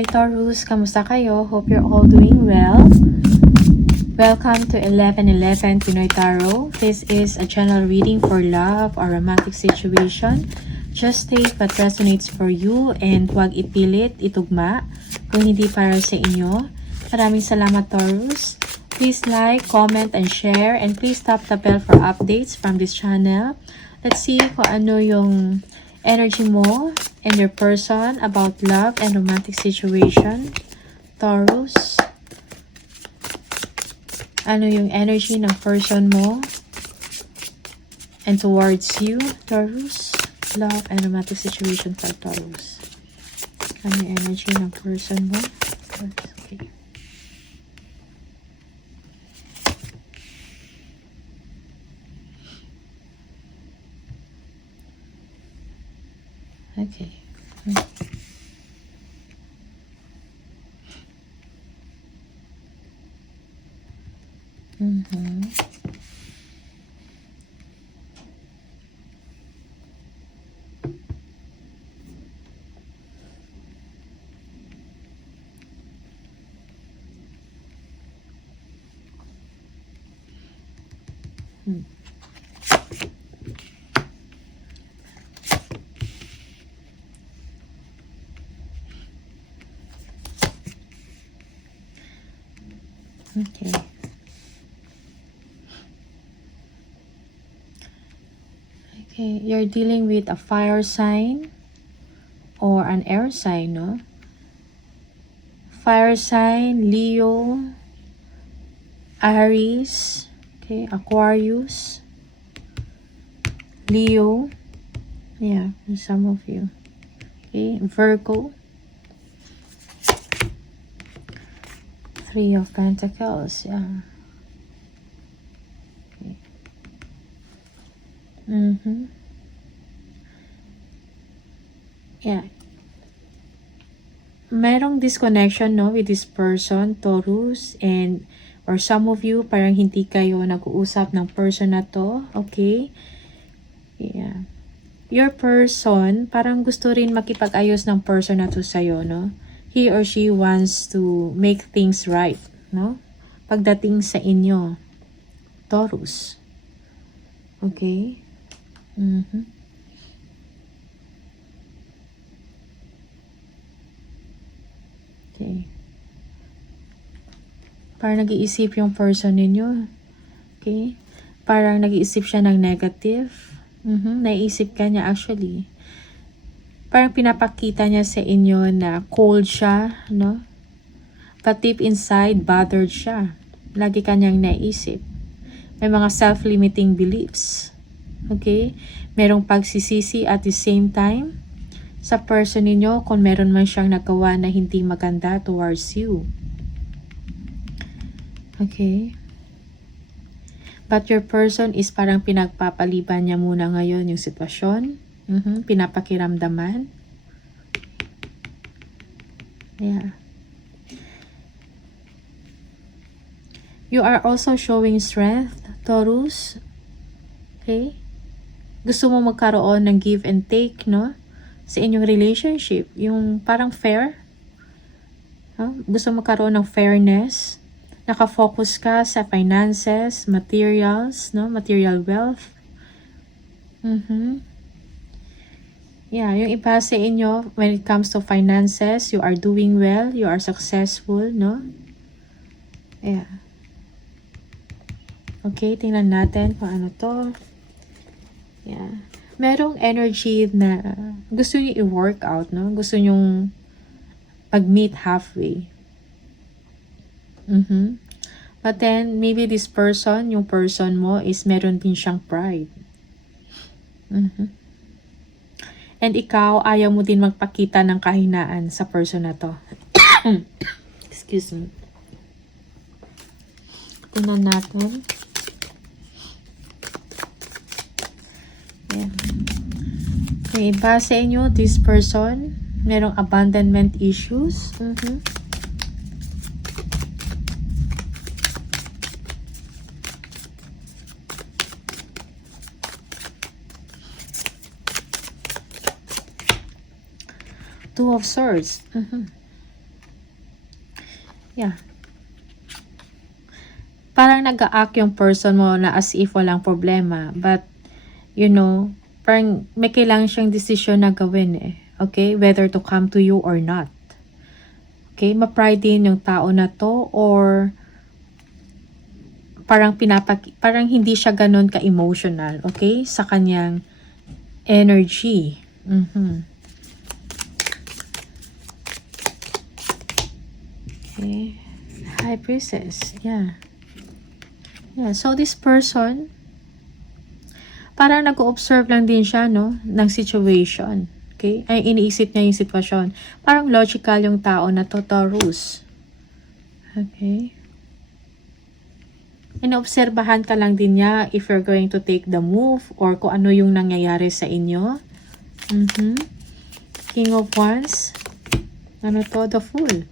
Hi Taurus, kamusta kayo? Hope you're all doing well. Welcome to 1111 Pinoy Tarot. This is a general reading for love or romantic situation. Just take what resonates for you and huwag ipilit, itugma kung hindi para sa inyo. Maraming salamat Taurus. Please like, comment, and share. And please tap the bell for updates from this channel. Let's see kung ano yung energy mo and your person about love and romantic situation. Taurus. Ano yung energy ng person mo and towards you, Taurus. Love and romantic situation for Taurus. Ano yung energy ng person mo? Okay. Okay. Okay. Okay, you're dealing with a fire sign or an air sign, no? Fire sign, Leo, Aries, okay, Aquarius, Leo, yeah, some of you, okay, Virgo, Three of Pentacles, yeah. Okay. Yeah. Merong disconnection, no, with this person, Taurus, and or some of you, parang hindi kayo nag-uusap ng person na to, okay? Yeah. Your person, parang gusto rin makipag-ayos ng person na to sa'yo, no? He or she wants to make things right, no? Pagdating sa inyo, Taurus. Okay? Okay. Parang nag-iisip yung person ninyo. Okay? Parang nag-iisip siya ng negative. Naiisip ka niya actually. Parang pinapakita niya sa inyo na cold siya, no? But deep inside, bothered siya. Lagi kanyang naisip. May mga self-limiting beliefs. Okay? Merong pagsisisi at the same time sa person ninyo kung meron man siyang nagawa na hindi maganda towards you. Okay? But your person is parang pinagpapaliban niya muna ngayon yung sitwasyon. Pinapakiramdaman. Yeah. You are also showing strength, Taurus. Okay? Gusto mo magkaroon ng give and take, no? Sa inyong relationship. Yung parang fair. No? Gusto mo magkaroon ng fairness. Nakafocus ka sa finances, materials, no? Material wealth. Yeah, yung iba sa inyo, when it comes to finances, you are doing well, you are successful, no? Yeah. Okay, tingnan natin kung ano to. Yeah. Merong energy na gusto niyo i-work out, no? Gusto niyo pag-meet halfway. But then, maybe this person, yung person mo, is meron din siyang pride. And ikaw, ayaw mo din magpakita ng kahinaan sa person na to. Excuse me. Tingnan natin. Yeah. Okay, iba sa inyo, this person, merong abandonment issues. Two of Swords. Yeah. Parang nag-a-act yung person mo na as if walang problema. But, you know, parang may kailangan siyang desisyon na gawin eh. Okay? Whether to come to you or not. Okay? Ma-pride din yung tao na to or parang parang hindi siya ganun ka-emotional. Okay? Sa kanyang energy. Okay. High Priestess. Yeah. Yeah. So, this person, parang nag-observe lang din siya, no? Ng situation. Okay? Ay, iniisip niya yung sitwasyon. Parang logical yung tao na to, Taurus. Okay? Inoobserbahan ka lang din niya if you're going to take the move or kung ano yung nangyayari sa inyo. King of Wands. Ano to? The Fool.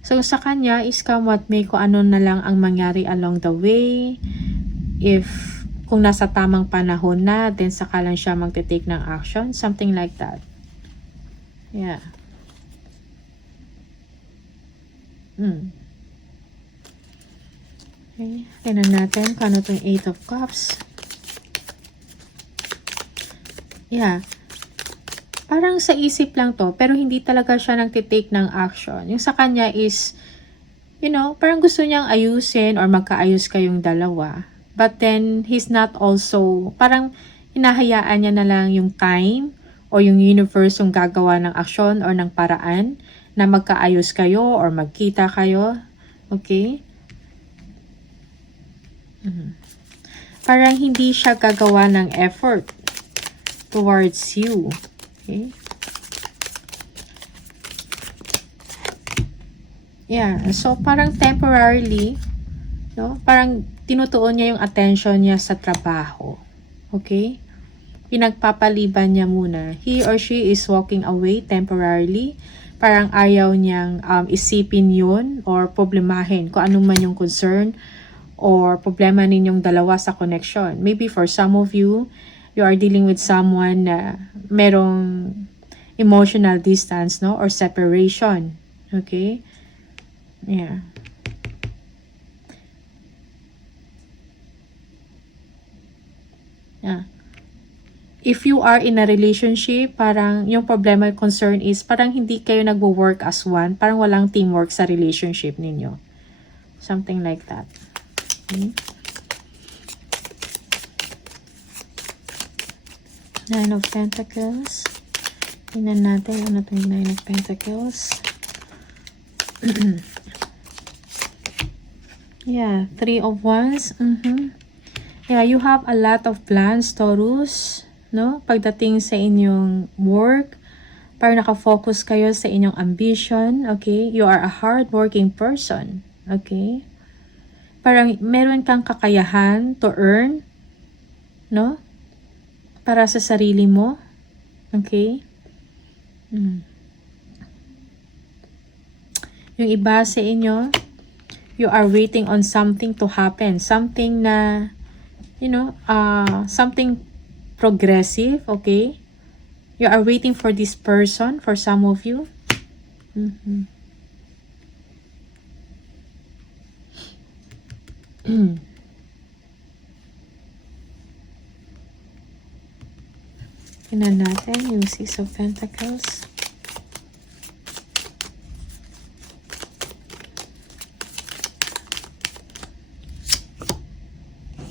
So, sa kanya is come what may, kung ano na lang ang mangyari along the way. Kung nasa tamang panahon na, then saka lang siya magte-take ng action. Something like that. Yeah. Okay. Tingnan natin kung ano itong 8 of Cups. Yeah. Parang sa isip lang to, pero hindi talaga siya nagtitake ng action. Yung sa kanya is, you know, parang gusto niyang ayusin or magkaayos kayong dalawa. But then, he's not also, parang hinahayaan niya na lang yung time o yung universe yung gagawa ng aksyon or ng paraan na magkaayos kayo or magkita kayo. Okay? Parang hindi siya gagawa ng effort towards you. Okay? Yeah, so parang temporarily, no? Parang tinutuon niya yung attention niya sa trabaho. Okay? Pinagpapaliban niya muna. He or she is walking away temporarily. Parang ayaw niyang isipin yun or problemahin kung anong man yung concern or problema ninyong dalawa sa connection. Maybe for some of you, you are dealing with someone na merong emotional distance, no? Or separation. Okay? Yeah. Yeah. If you are in a relationship, parang yung problema, concern is parang hindi kayo nagwo-work as one. Parang walang teamwork sa relationship ninyo. Something like that. Okay. 9 of Pentacles. Tingnan natin ano itong 9 of Pentacles. Yeah, 3 of Wands. Yeah, you have a lot of plans, Taurus. No? Pagdating sa inyong work, parang nakafocus kayo sa inyong ambition. Okay? You are a hard-working person. Okay? Parang meron kang kakayahan to earn. No? Para sa sarili mo. Okay? Yung iba sa inyo, you are waiting on something to happen. Something na, you know, something progressive, okay? You are waiting for this person, for some of you. Tingnan natin yung 6 of Pentacles.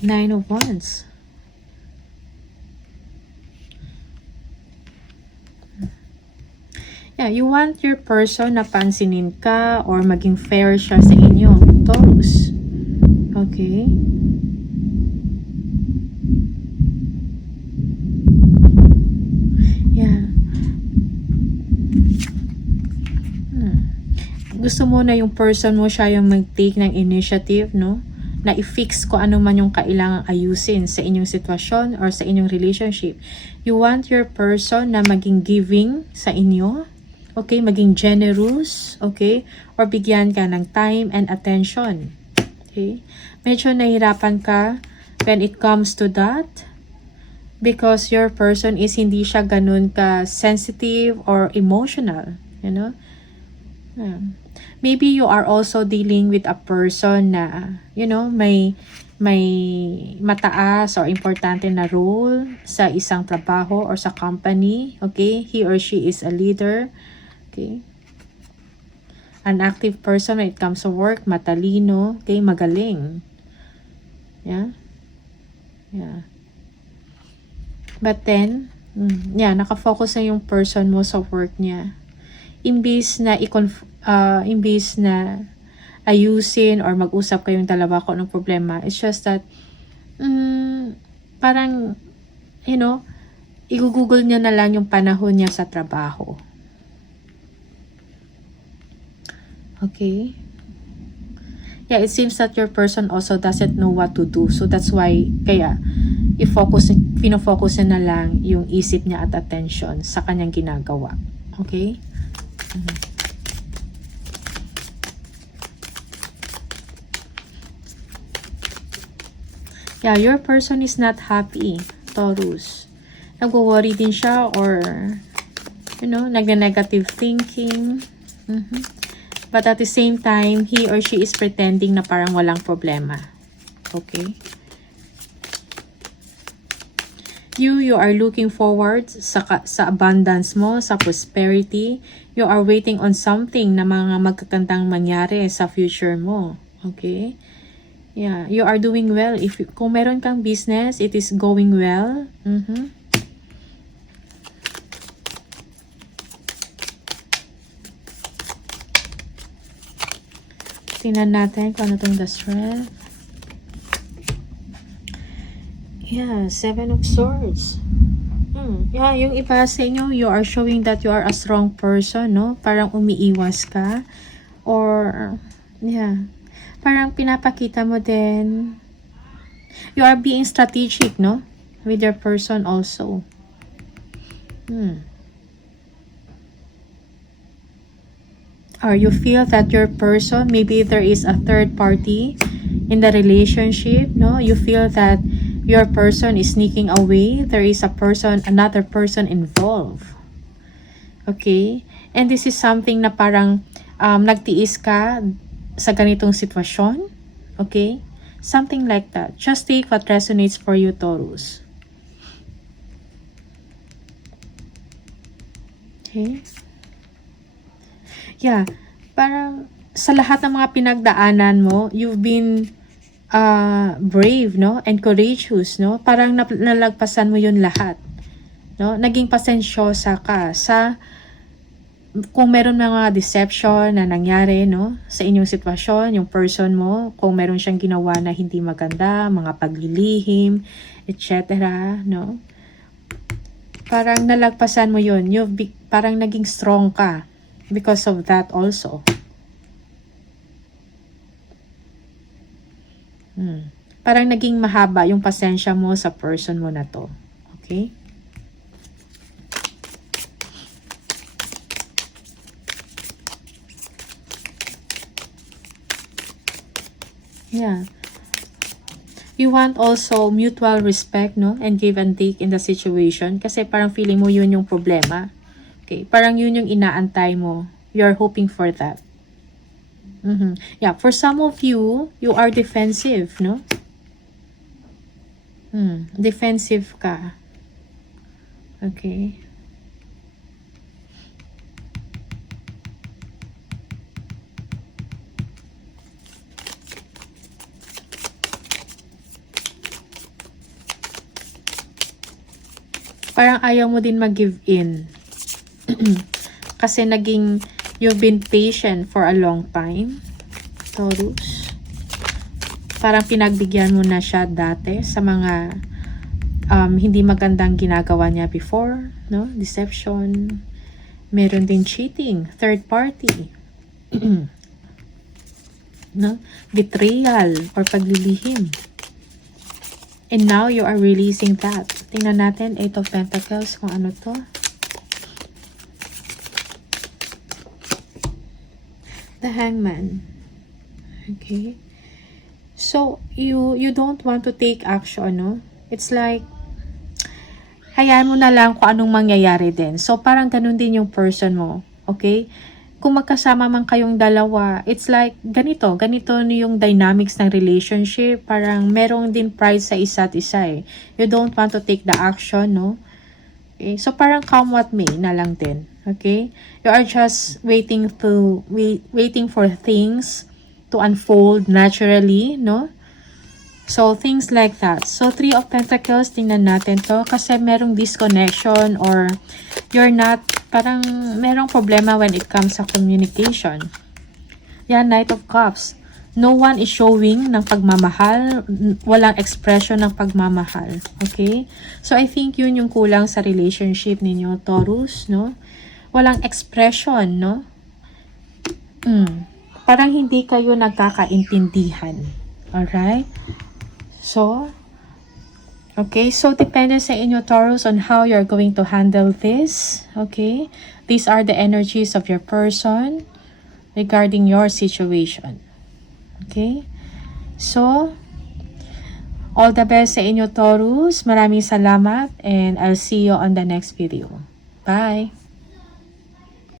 Nine of Wands. Yeah, you want your person na pansinin ka or maging fair siya sa inyo. Taurus. Okay? Yeah. Gusto mo na yung person mo siya yung mag-take ng initiative, no? Na i-fix ko ano man yung kailangang ayusin sa inyong sitwasyon or sa inyong relationship. You want your person na maging giving sa inyo. Okay? Maging generous. Okay? Or bigyan ka ng time and attention. Okay? Medyo nahirapan ka when it comes to that. Because your person is hindi siya ganun ka sensitive or emotional. You know? Maybe you are also dealing with a person na, you know, may mataas or importante na role sa isang trabaho or sa company. Okay? He or she is a leader. Okay? An active person when it comes to work, matalino, okay, magaling. Yeah? Yeah. But then, nakafocus na yung person mo sa work niya. Imbis na ayusin or mag-usap kayong dalawa kung anong problema, it's just that, parang, you know, i-google niya na lang yung panahon niya sa trabaho. Okay? Yeah, it seems that your person also doesn't know what to do. So that's why, kaya, pinofocus na lang yung isip niya at attention sa kanyang ginagawa. Okay? Yeah, your person is not happy, Taurus. Nagwo-worry din siya or, you know, nag-negative thinking. But at the same time, he or she is pretending na parang walang problema. Okay? You are looking forward sa abundance mo, sa prosperity. You are waiting on something na mga magkakandang mangyari sa future mo. Okay? Yeah, you are doing well. Kung meron kang business, it is going well. Tingnan natin kung ano itong the strength. Yeah, 7 of Swords. Yeah, yung iba sa inyo, you are showing that you are a strong person, no? Parang umiiwas ka. Or, yeah. Parang pinapakita mo din. You are being strategic, no? With your person also. Or you feel that your person, maybe there is a third party in the relationship, no? You feel that your person is sneaking away. There is another person involved. Okay? And this is something na parang nagtiis ka sa ganitong sitwasyon. Okay? Something like that. Just take what resonates for you, Taurus. Okay? Yeah, parang sa lahat ng mga pinagdaanan mo, you've been brave, no? And courageous, no? Parang nalagpasan mo yun lahat. No? Naging pasensyosa ka sa kung meron mga deception na nangyari, no? Sa inyong sitwasyon, yung person mo, kung meron siyang ginawa na hindi maganda, mga paglilihim, etc., no? Parang nalagpasan mo yun. Parang naging strong ka. Because of that also. Parang naging mahaba yung pasensya mo sa person mo na to. Okay? Yeah. You want also mutual respect, no? And give and take in the situation. Kasi parang feeling mo yun yung problema. Okay, parang yun yung inaantay mo. You're hoping for that. Yeah, for some of you, you are defensive, no? Defensive ka. Okay. Parang ayaw mo din mag-give in. Kasi you've been patient for a long time, Taurus. Parang pinagbigyan mo na siya dati sa mga hindi magandang ginagawa niya before, no? Deception. Meron din cheating, third party. No? Betrayal or paglilihim. And now you are releasing that. Tingnan natin, 8 of Pentacles, kung ano to. The Hangman. Okay. So, you don't want to take action, no? It's like, hayaan mo na lang kung anong mangyayari din. So, parang ganun din yung person mo. Okay? kung magkasama man kayong dalawa, it's like ganito yung dynamics ng relationship. Parang merong din pride sa isa't isa eh. You don't want to take the action, no? Okay? So parang come what may na lang din. Okay? You are just waiting for things to unfold naturally, no? So, things like that. So, 3 of Pentacles, tingnan natin to. Kasi merong disconnection or you're not, parang merong problema when it comes sa communication. Yan, Knight of Cups. No one is showing ng pagmamahal. Walang expression ng pagmamahal. Okay? So, I think yun yung kulang sa relationship ninyo, Taurus, no? Walang expression, no? Parang hindi kayo nagkakaintindihan. Alright? So, okay, so depende sa inyo, Taurus, on how you're going to handle this. Okay, these are the energies of your person regarding your situation. Okay, so, all the best sa inyo, Taurus. Maraming salamat and I'll see you on the next video. Bye!